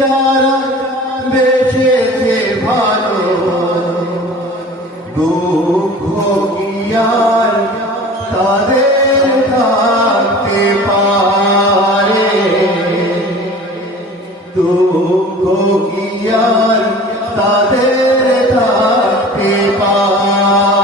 যারা বেঁচেছে ভালো দুঃখ কি আর তাদের থাকতে পারে, দুঃখ কি আর তাদের থাকতে পারে।